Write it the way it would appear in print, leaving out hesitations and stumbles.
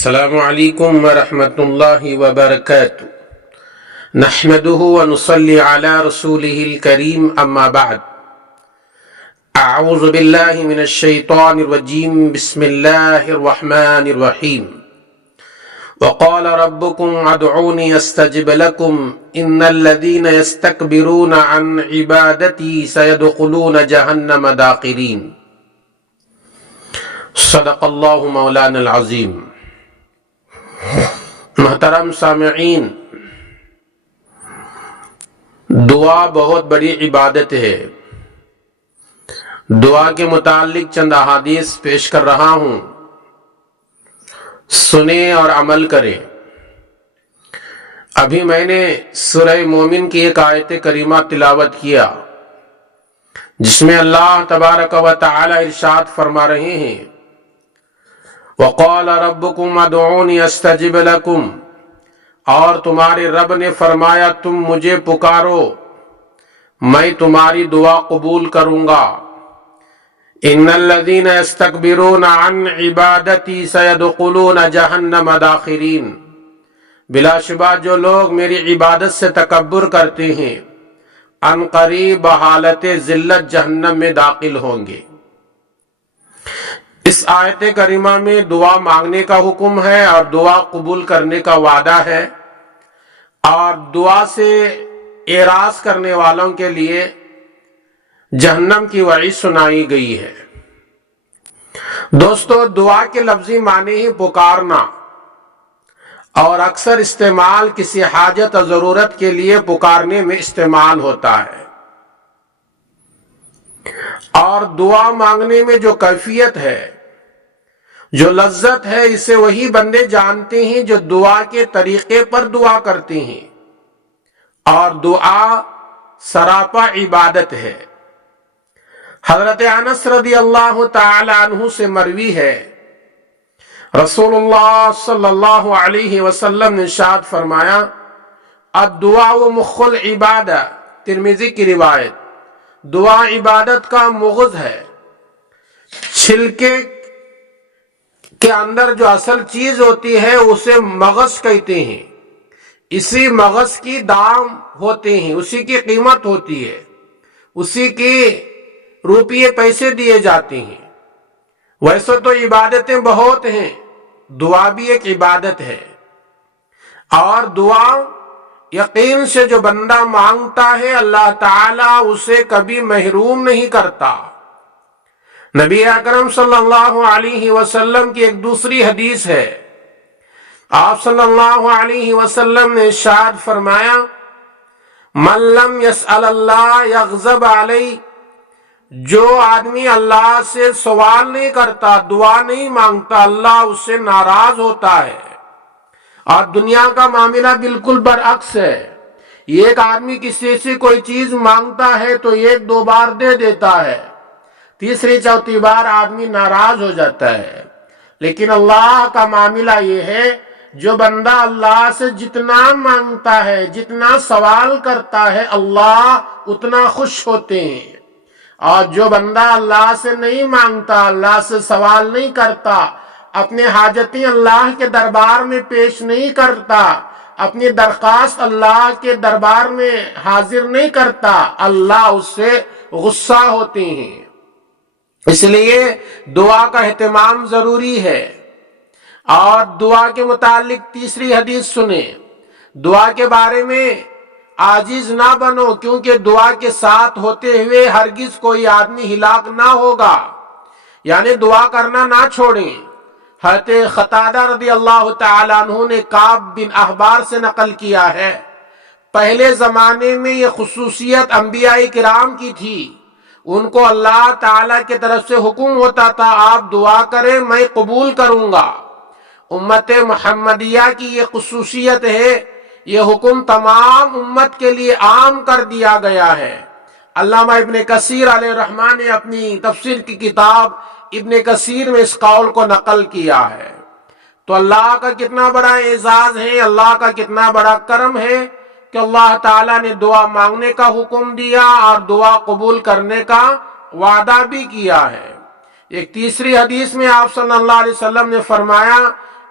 السلام علیکم ورحمۃ اللہ وبرکاتہ نحمده ونصلي على رسوله الكريم اما بعد اعوذ باللہ من الشیطان الرجیم بسم اللہ الرحمن الرحیم وقال ربكم ادعوني استجب لكم ان الذين يستكبرون عن عبادتي سيدخلون جہنم داخرین۔ صدق اللہ مولانا العظیم۔ محترم سامعین، دعا بہت بڑی عبادت ہے۔ دعا کے متعلق چند احادیث پیش کر رہا ہوں، سنیں اور عمل کریں۔ ابھی میں نے سورہ مومن کی ایک آیت کریمہ تلاوت کیا جس میں اللہ تبارک و تعالی ارشاد فرما رہے ہیں، وَقَالَ رَبُّكُمْ ادْعُونِي أَسْتَجِبْ لَكُمْ، اور تمہارے رب نے فرمایا تم مجھے پکارو میں تمہاری دعا قبول کروں گا۔ إِنَّ الَّذِينَ يَسْتَكْبِرُونَ عَنْ عِبَادَتِي سَيَدْخُلُونَ جَهَنَّمَ دَاخِرِينَ، بلا شبہ جو لوگ میری عبادت سے تکبر کرتے ہیں ان قریب بحالت ذلت جہنم میں داخل ہوں گے۔ اس آیت کریمہ میں دعا مانگنے کا حکم ہے اور دعا قبول کرنے کا وعدہ ہے، اور دعا سے اعراض کرنے والوں کے لیے جہنم کی وعید سنائی گئی ہے۔ دوستو، دعا کے لفظی معنی ہی پکارنا، اور اکثر استعمال کسی حاجت اور ضرورت کے لیے پکارنے میں استعمال ہوتا ہے، اور دعا مانگنے میں جو کیفیت ہے، جو لذت ہے، اسے وہی بندے جانتے ہیں جو دعا کے طریقے پر دعا کرتے ہیں، اور دعا سراپا عبادت ہے۔ حضرت انس رضی اللہ تعالی عنہ سے مروی ہے، رسول اللہ صلی اللہ علیہ وسلم نے ارشاد فرمایا، الدعاء مخ العبادہ، ترمذی کی روایت، دعا عبادت کا مغز ہے۔ چھلکے کے اندر جو اصل چیز ہوتی ہے اسے مغز کہتے ہیں، اسی مغز کی دام ہوتے ہیں، اسی کی قیمت ہوتی ہے، اسی کی روپیے پیسے دیے جاتے ہیں۔ ویسے تو عبادتیں بہت ہیں، دعا بھی ایک عبادت ہے، اور دعا یقین سے جو بندہ مانگتا ہے اللہ تعالیٰ اسے کبھی محروم نہیں کرتا۔ نبی اکرم صلی اللہ علیہ وسلم کی ایک دوسری حدیث ہے، آپ صلی اللہ علیہ وسلم نے ارشاد فرمایا، من لم يسأل اللہ یغضب علیہ، جو آدمی اللہ سے سوال نہیں کرتا، دعا نہیں مانگتا، اللہ اس سے ناراض ہوتا ہے۔ اور دنیا کا معاملہ بالکل برعکس ہے، ایک آدمی کسی سے کوئی چیز مانگتا ہے تو ایک دو بار دے دیتا ہے، تیسری چوتھی بار آدمی ناراض ہو جاتا ہے۔ لیکن اللہ کا معاملہ یہ ہے، جو بندہ اللہ سے جتنا مانگتا ہے، جتنا سوال کرتا ہے، اللہ اتنا خوش ہوتے ہیں، اور جو بندہ اللہ سے نہیں مانگتا، اللہ سے سوال نہیں کرتا، اپنے حاجتیں اللہ کے دربار میں پیش نہیں کرتا، اپنی درخواست اللہ کے دربار میں حاضر نہیں کرتا، اللہ اس سے غصہ ہوتے ہیں۔ اس لیے دعا کا اہتمام ضروری ہے۔ اور دعا کے متعلق تیسری حدیث سنیں، دعا کے بارے میں عاجز نہ بنو، کیونکہ دعا کے ساتھ ہوتے ہوئے ہرگز کوئی آدمی ہلاک نہ ہوگا، یعنی دعا کرنا نہ چھوڑیں۔ حضرت قتادہ رضی اللہ تعالیٰ عنہ نے کعب بن احبار سے نقل کیا ہے، پہلے زمانے میں یہ خصوصیت انبیاء کرام کی تھی، ان کو اللہ تعالیٰ کی طرف سے حکم ہوتا تھا، آپ دعا کریں میں قبول کروں گا۔ امت محمدیہ کی یہ خصوصیت ہے، یہ حکم تمام امت کے لیے عام کر دیا گیا ہے۔ علامہ ابن کثیر علیہ الرحمہ نے اپنی تفسیر کی کتاب ابن کثیر میں اس قول کو نقل کیا ہے۔ تو اللہ کا کتنا بڑا اعزاز ہے، اللہ کا کتنا بڑا کرم ہے کہ اللہ تعالیٰ نے دعا مانگنے کا حکم دیا اور دعا قبول کرنے کا وعدہ بھی کیا ہے۔ ایک تیسری حدیث میں آپ صلی اللہ علیہ وسلم نے فرمایا،